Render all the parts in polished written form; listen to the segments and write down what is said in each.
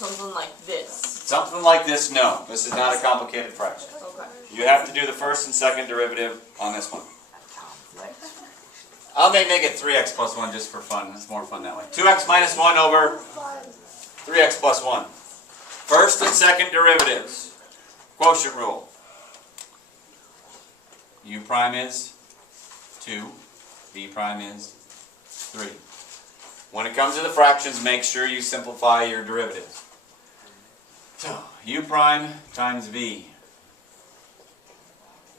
something like this. Something like this, no. This is not a complicated fraction. Okay. You have to do the first and second derivative on this one. I'll make it 3x plus 1 just for fun. It's more fun that way. 2x minus 1 over 3x plus 1. First and second derivatives. Quotient rule. U prime is 2. V prime is 3. When it comes to the fractions, make sure you simplify your derivatives. So, U prime times V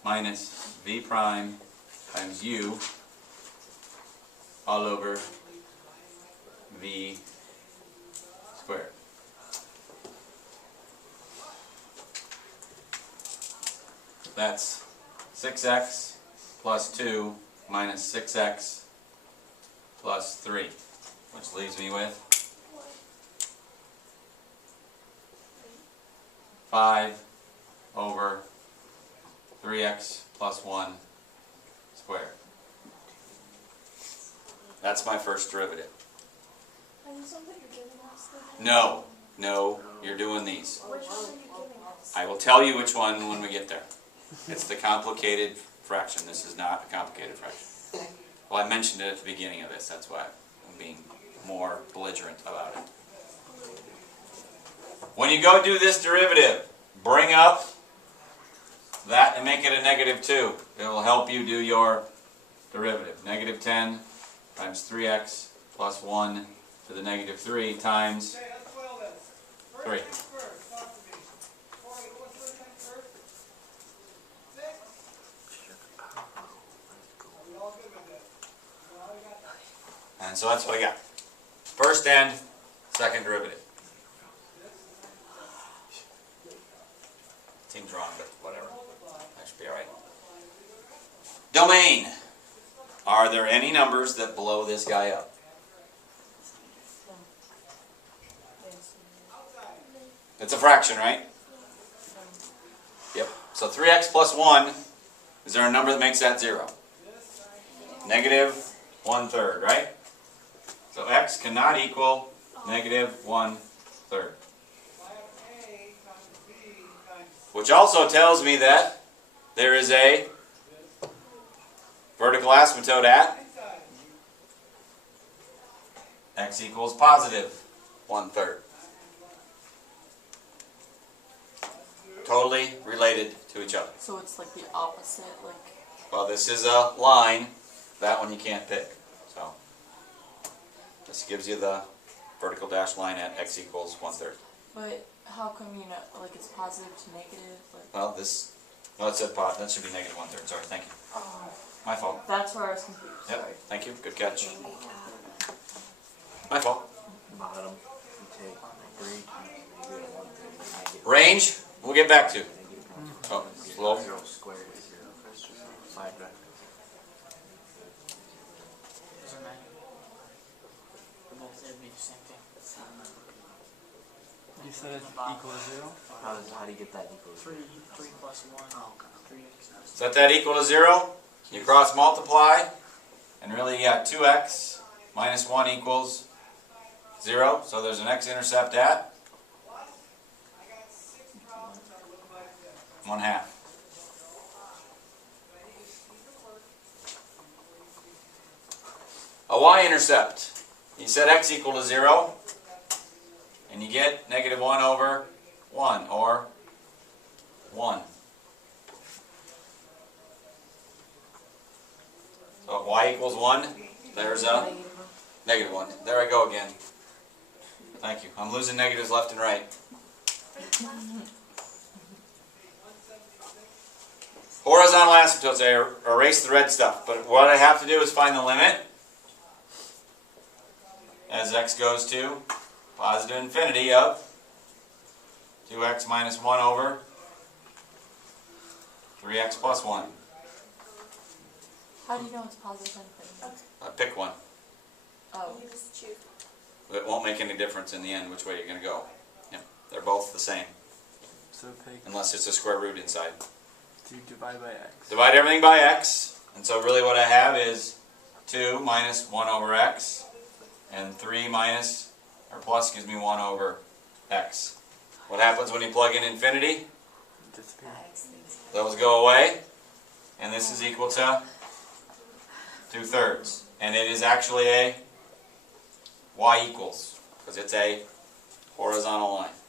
minus V prime times U all over V squared. That's 6x plus 2 minus 6x plus 3, which leaves me with 5 over 3x plus 1 squared. That's my first derivative. Are these ones that you're giving us? No, you're doing these. Which one are you giving us? I will tell you which one when we get there. It's the complicated fraction. This is not a complicated fraction. Well, I mentioned it at the beginning of this. That's why I'm being more belligerent about it. When you go do this derivative, bring up that and make it a negative 2. It will help you do your derivative. Negative 10 times 3x plus 1 to the negative 3 times 3. And so that's what I got. First and second derivative. Seems wrong, but whatever. That should be alright. Domain. Are there any numbers that blow this guy up? It's a fraction, right? Yep. So 3x plus 1, is there a number that makes that 0? Negative 1/3, right? So x cannot equal negative 1/3. Which also tells me that there is a vertical asymptote at x equals positive 1/3. Totally related to each other. So it's like the opposite, like... Well, this is a line. That one you can't pick. So this gives you the vertical dashed line at x equals 1/3. But how come you know, like it's positive to negative? Like... Well, it said that should be negative 1/3. Sorry, thank you. Oh, My fault. that's where I was confused. Yep, Sorry. thank you. Good catch. My fault. Bottom, you take 3 times negative 1/3, I get Range, we'll get back to. Oh, slow. 0 squared is 0. 5 vectors. Doesn't matter. It'd be the same thing. You said it's equal to 0? How do you get that equal to 3 plus 1. Oh, okay. 3x. Set that equal to 0. You cross multiply. And really you got 2x minus 1 equals 0. So there's an x-intercept at 1/2. A y-intercept. You set x equal to 0, and you get negative 1 over 1, or 1. So if y equals 1, there's a negative 1. There I go again. Thank you. I'm losing negatives left and right. Horizontal asymptotes, I erase the red stuff, but what I have to do is find the limit as x goes to positive infinity of 2x minus 1 over 3x plus 1. How do you know it's positive infinity? Pick one. Oh. You just choose. It won't make any difference in the end which way you're going to go. Yep. They're both the same, So take unless it's a square root inside. to divide by x. Divide everything by x, and so really what I have is 2 minus 1 over x, and 3 minus, or plus gives me 1 over x. What happens when you plug in infinity? Disappear. Those go away, and this is equal to 2/3. And it is actually a y equals, because it's a horizontal line.